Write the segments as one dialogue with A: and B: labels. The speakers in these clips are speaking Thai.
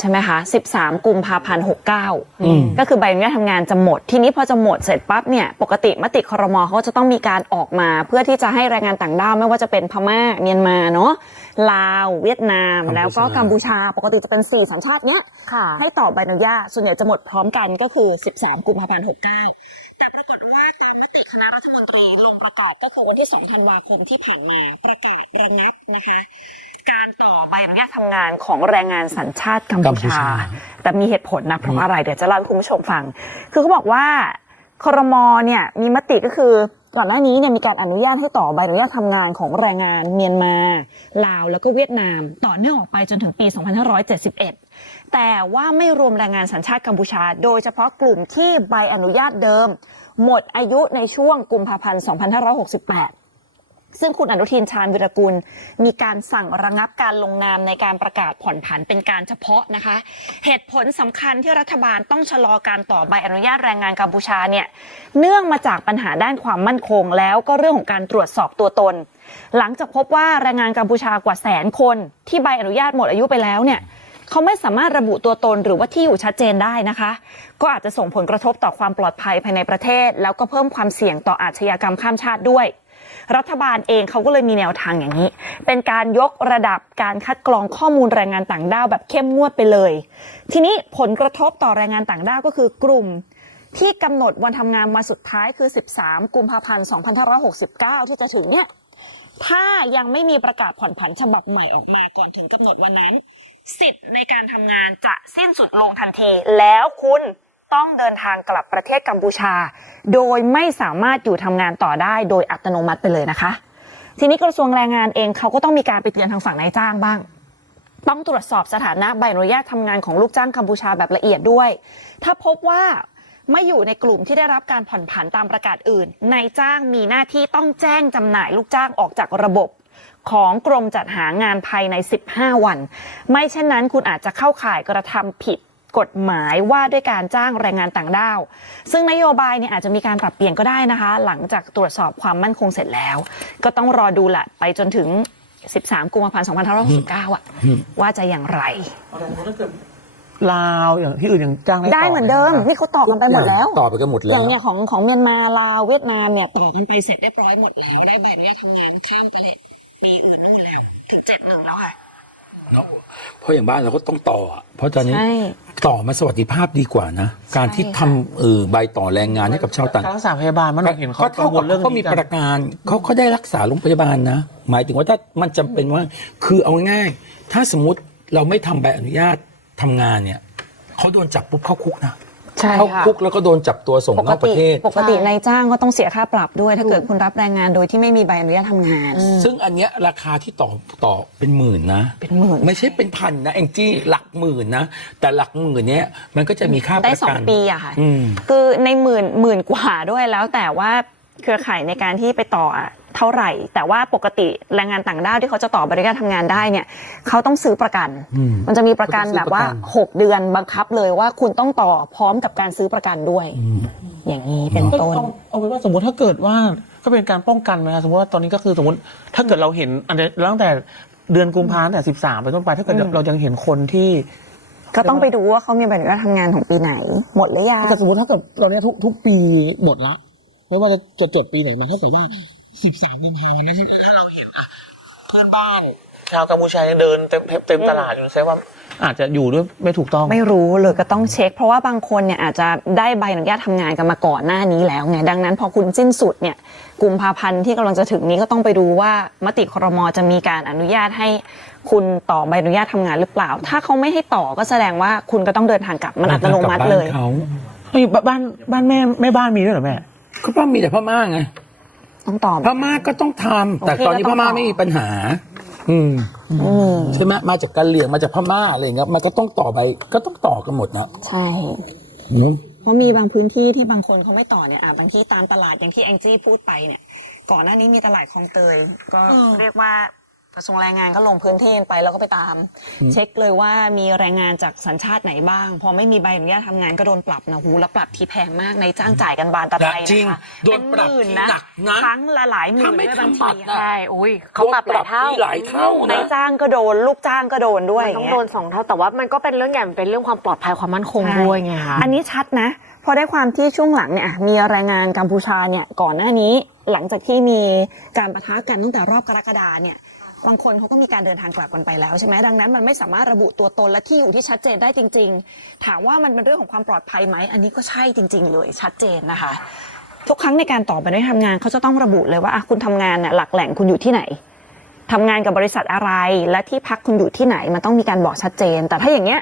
A: ใช่ไหมคะ 13 กุมภาพันธ์
B: อืม
A: 69 ก็คือใบอนุญาตทำงานจะหมด ทีนี้พอจะหมดเสร็จปั๊บเนี่ย ปกติมติครมเขาจะต้องมีการออกมา เพื่อที่จะให้แรงงานต่างด้าวไม่ว่าจะเป็นพม่าเมียนมาเนาะลาว เวียดนาม แล้วก็กัมพูชาปกติจะเป็น4สัญชาติเนี้ย
C: ค่ะ
A: ให้ต่อใบอนุญาตส่วนใหญ่จะหมดพร้อมกันก็คือ 13 กุมภาพันธ์69 แต่ปรากฏว่าตามมติคณะรัฐมนตรีลงประกาศก็คือวันที่ 2 ธันวาคมที่ผ่านมาประกาศระงับนะคะ การต่อใบอนุญาตทำงานของแรงงานสัญชาติกัม
B: กัม
A: พู
B: พู
A: ชา
B: ชา
A: แต่มีเหตุผลนะเพราะอะไรเดี๋ยวจะเล่าให้คุณผู้ชมฟัง คือเขาบอกว่าครมเนี่ยมีมติก็คือก่อนหน้านี้เนี่ยมีการอนุญาตให้ต่อใบอนุญาตทำงานของแรงงานเมียนมาลาวแล้วก็เวียดนาม ต่อเนื่องออกไปจนถึงปี 2571 แต่ว่าไม่รวมแรงงานสัญชาติกัมพูชา โดยเฉพาะกลุ่มที่ใบอนุญาตเดิม หมดอายุในช่วงกุมภาพันธ์ 2568 ซึ่งคุณอนุทินชาญวิรกุล มีการสั่งระงับการลงนามในการประกาศผ่อนผันเป็นการเฉพาะนะคะ เหตุผลสำคัญที่รัฐบาลต้องชะลอการต่อใบอนุญาตแรงงานกัมพูชาเนี่ยเนื่องมาจากปัญหาด้านความมั่นคง แล้วก็เรื่องของการตรวจสอบตัวตน หลังจากพบว่าแรงงานกัมพูชากว่าแสนคน ที่ใบอนุญาตหมดอายุไปแล้วเนี่ยเขาไม่สามารถระบุตัวตนหรือว่าที่อยู่ชัดเจนได้นะคะ ก็อาจจะส่งผลกระทบต่อความปลอดภัยภายในประเทศ แล้วก็เพิ่มความเสี่ยงต่ออาชญากรรมข้ามชาติด้วย รัฐบาลเองเขาก็เลยมีแนวทางอย่างนี้ เป็นการยกระดับการคัดกรองข้อมูลแรงงานต่างด้าวแบบเข้มงวดไปเลย ทีนี้ผลกระทบต่อแรงงานต่างด้าวก็คือกลุ่ม ที่กำหนดวันทำงานมาสุดท้ายคือ 13 กุมภาพันธ์ 2569 ที่จะถึงเนี่ยถ้ายังไม่มีประกาศผ่อนผันฉบับใหม่ออกมาก่อนถึงกำหนดวันนั้น สิทธิ์ในการทำงานจะสิ้นสุดลงทันทีแล้วคุณ ต้องเดินทางกลับประเทศกัมพูชา โดยไม่สามารถอยู่ทำงานต่อได้โดยอัตโนมัติไปเลยนะคะ ทีนี้กระทรวงแรงงานเองเขาก็ต้องมีการไปเตือนทางฝั่งนายจ้างบ้าง ต้องตรวจสอบสถานะใบอนุญาตทำงานของลูกจ้างกัมพูชาแบบละเอียดด้วย ถ้าพบว่าไม่อยู่ในกลุ่มที่ได้รับการผ่อนผันตามประกาศอื่น นายจ้างมีหน้าที่ต้องแจ้งจำหน่ายลูกจ้างออกจากระบบของกรมจัดหางานภายใน 15 วัน ไม่เช่นนั้นคุณอาจจะเข้าข่ายกระทำผิด กฎหมายว่าด้วยการจ้างแรงงานต่างด้าว ซึ่งนโยบายเนี่ยอาจจะมีการปรับเปลี่ยนก็ได้นะคะ หลังจากตรวจสอบความมั่นคงเสร็จแล้ว ก็ต้องรอดูแหละไปจนถึง 13 กุมภาพันธ์ 2569อะว่าจะอย่างไร
D: ลาวอย่างที่อื่นยังจ้างได้
A: ได้
D: ต่
A: เหมือนเดิมนี่เขาต่อกันไปหมดแล้ว
B: ต่อไปกันหมด
A: อ
B: แล้
A: ย่าวงเนี่ยของของเมียนมาลาวเวียดนามเนี่ยต่อกันไปเสร็จเรียบร้อยหมดแล้วได้ใบอนุญาตทำงานข้ามประเทศปีอื่นนู่นแล้วถึงเจ็ดหนึ่งแล้วค่ะ
B: เพราะอย่างบ้านเราก็ต้องต่ออะเพราะตอนนี้
A: ใช่
B: ต่อมาสวัสดิภาพดีกว่านะ การที่
A: ใช่
B: ทำเออใบต่อแรงงานให้กับชาวต่าง
D: การรักษาพยาบาลมันเห็นเขา
B: ก็
D: กั
B: เท่าง
D: ว
B: กับ
D: ลเรื่อง
B: เขามี
D: นี้กั
B: ป
D: น
B: ระกันเขาเขาได้รักษาโรงพยาบาลนะ หมายถึงว่าถ้ามันจำเป็นว่า คือเอาง่ายๆถ้าสมมติเราไม่ทำใบอนุญาตทำงานเนี่ยเขาโดนจับปุ๊บเข้าคุกนะ
A: ใช่
B: เข้า
A: ค่ะ
B: คุกแล้วก็โดนจับตัวส่ง
A: ป
B: น
A: ก
B: อกประ
A: ติ
B: เทศ
A: ปกตินายจ้างก็ต้องเสียค่าปรับด้วย ถ้าเกิดคุณรับแรงงานโดยที่ไม่มีใบอนุญาตทำงาน
B: ซึ่งอันเนี้ยราคาที่ต่อต่อเป็นหมื่นนะ
A: เป็นหมื่น
B: ไม่ใช่เป็นพันนะแองจี้หลักหมื่นนะ แต่หลักหมื่นเนี้ยมันก็จะมีค่าป
A: ได้
B: ระ
A: สอ
B: กั
A: ง
B: น
A: ปีอะค่ะ
B: อืม
A: คือในหมื่นหมื่นกว่าด้วยแล้วแต่ว่าเครือข่ายในการที่ไปต่ออะ เท่าไหร่ แต่ว่าปกติแรงงานต่างด้าวที่เขาจะต่อบริการทำงานได้เนี่ยเขาต้องซื้อประกัน
B: อืม
A: มันจะมีประกัน
B: เขาต้องซื้อ
A: แบบว่า
B: ประกัน
A: หกเดือนบังคับเลยว่าคุณต้องต่อพร้อมกับการซื้อประกันด้วย อย่างนี้เป็น
D: ก็
A: ต้น
D: เอาเอาเป็นว่าสมมติถ้าเกิดว่าก็เป็นการป้องกันไหมครับสมมติว่าตอนนี้ก็คือสมมติถ้าเกิดเราเห็นอันเนี้ยตั้งแต่เดือนกุมภาพันธ์แต่สิบสามไปต้นไปถ้าเกิด
A: อืม
D: เรายังเห็นคนที่
A: ก็ต้องไปดูว่าเขามีใบอนุญาตทำงานของปีไหน หมดหรือยัง
D: แต่สมมติถ้าเกิดตอนนี้ทุกทุกปีหมดละไม่ว่าจะจะจดปีไหนมันถ้าเกิดว่า สิบสามกุมภาพันธ์นั้นถ้าเราเห็นอะเพื่อนบ้านชาวกัมพูชายังเดินเต็มเต็มตลาดอยู่แสดงว่าอาจจะอยู่ด้วยไม่ถูกต้อง
A: ไม่รู้เลยก็ต้องเช็ค เพราะว่าบางคนเนี่ยอาจจะได้ใบอนุญาตทำงานกันมาก่อนหน้านี้แล้วไงดังนั้น พอคุณสิ้นสุดเนี่ยกุมภาพันธ์ที่กำลังจะถึงนี้ก็ต้องไปดูว่ามติครมจะมีการอนุญาตให้คุณต่อใบอนุญาตทำงานหรือเปล่า ถ้าเขาไม่ให้ต่อก็แสดงว่าคุณก็ต้องเดินทางกลับมันอัตโนมัติเลย
B: กบบ้านเขา
D: เฮ้ยบ้านบ้านแม่แม่บ้านมีด้วยเหรอแม่
B: ก็ป้ามีแต่พม่าไง
A: ต้องต่อ
B: พม่าก็ต้องทำแต่
A: โอเค
B: ตอนนี้
A: ก็
B: พ
A: ต้อง
B: ม่า
A: ต่อ
B: ไม่มีปัญหาอืม
A: อืม
B: ใช่ไหมมาจากกะเหรี่ยงมาจากพม่าอะไรอย่างเงี้ยมันก็ต้องต่อไป ก็ต้องต่อกันหมดนะ
A: ใช่
B: เนอะ
A: เพราะมีบางพื้นที่ที่บางคนเขาไม่ต่อเนี่ยอะบางที่ตามตลาดอย่างที่แองจี้พูดไปเนี่ย ก่อนหน้านี้มีตลาดคลองเตยก็เรียกว่า กระทรวงแรงงานก็ลงพื้นที่ไปแล้วก็ไปตาม เช็คเลยว่ามีแรงงานจากสัญชาติไหนบ้าง พอไม่มีใบอนุญาตทำงานก็โดนปรับนะหูแล้วปรับทีแพงมากในจ้างจ่ายกันบานตะไทย
B: จริง
A: นะคะ
B: โดนปรับ
A: เป็นหมื่น
B: ทีหนักนะ
A: ครั้งละหลายหมื่น
B: ถ้าไม่
A: ด้วยบาง
B: ทำบั
A: ที
B: ตรนะ
C: ใช่อุ้ยเขาปรับหลายเท่า
B: โดนปรับที่หลายเท่า
A: นาย
B: นะ
A: จ้างก็โดนลูกจ้างก็โดนด้วย
C: มันต้อง
A: ย่า
C: โด
A: เย
C: นสองเท่าแต่ว่ามันก็เป็นเรื่องใหญ่มันเป็นเรื่องความปลอดภัยความมั่นคง
A: ใช่
C: ด้วยไงคะ
A: อันนี้ชัดนะ เพอได้ความที่ช่วงหลังเนี่ยอะมีแรงงานกัมพูชาเนี่ยก่อนหน้านี้หลังจากที่มีการประทะกันตั้งแต่รอบกรกฎาเนี่ย บางคนเขาก็มีการเดินทางกลับกันไปแล้วใช่ไหมดังนั้นมันไม่สามารถระบุตัวตนและที่อยู่ที่ชัดเจนได้จริง ๆ ถามว่ามันเป็นเรื่องของความปลอดภัยไหมอันนี้ก็ใช่จริง ๆ เลยชัดเจนนะคะ ทุกครั้งในการต่อไปได้ทำงานเขาจะต้องระบุเลยว่าอะคุณทำงานเนี่ยหลักแหล่งคุณอยู่ที่ไหนทำงานกับบริษัทอะไรและที่พักคุณอยู่ที่ไหนมันต้องมีการบอกชัดเจน แต่ถ้าอย่างเงี้ย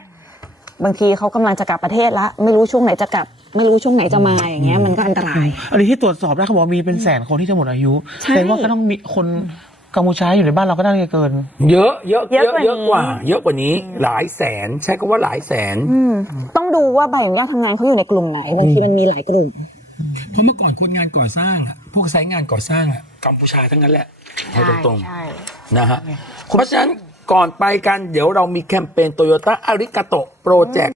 A: บางทีเขากำลังจะกลับประเทศแล้วไม่รู้ช่วงไหนจะกลับ ไม่รู้ช่วงไหนจะมาอย่างเงี้ยมันก็อันตราย
D: อันนี้ที่ตรวจสอบได้เขาบอกว่ามีเป็นแสนคนที่จะหมดอายุ
A: ใช่
D: แต่ว่าก็ต้องมีคน กัมพูชาอยู่ในบ้านเราก็น่าจะเกิน
B: เยอะเยอะ
A: เยอะกว่านี้
B: เยอะกว่า เยอะกว่านี้หลายแสนใช้คำว่าหลายแสน
A: อืมต้องดูว่าใบอนุญาตทำงานเขาอยู่ในกลุ่มไหนบางทีมันมีหลายกลุ่ม
B: เพราะเมื่อก่อนคนงานก่อสร้างอะพวกไซต์งานก่อสร้างอะกัมพูชาทั้งนั้นแหละเอาตรง
C: ใช่
B: ๆนะฮะเพราะฉะนั้นก่อนไปกันเดี๋ยวเรามีแคมเปญโตโยต้าอาริกาโตโปรเจกต์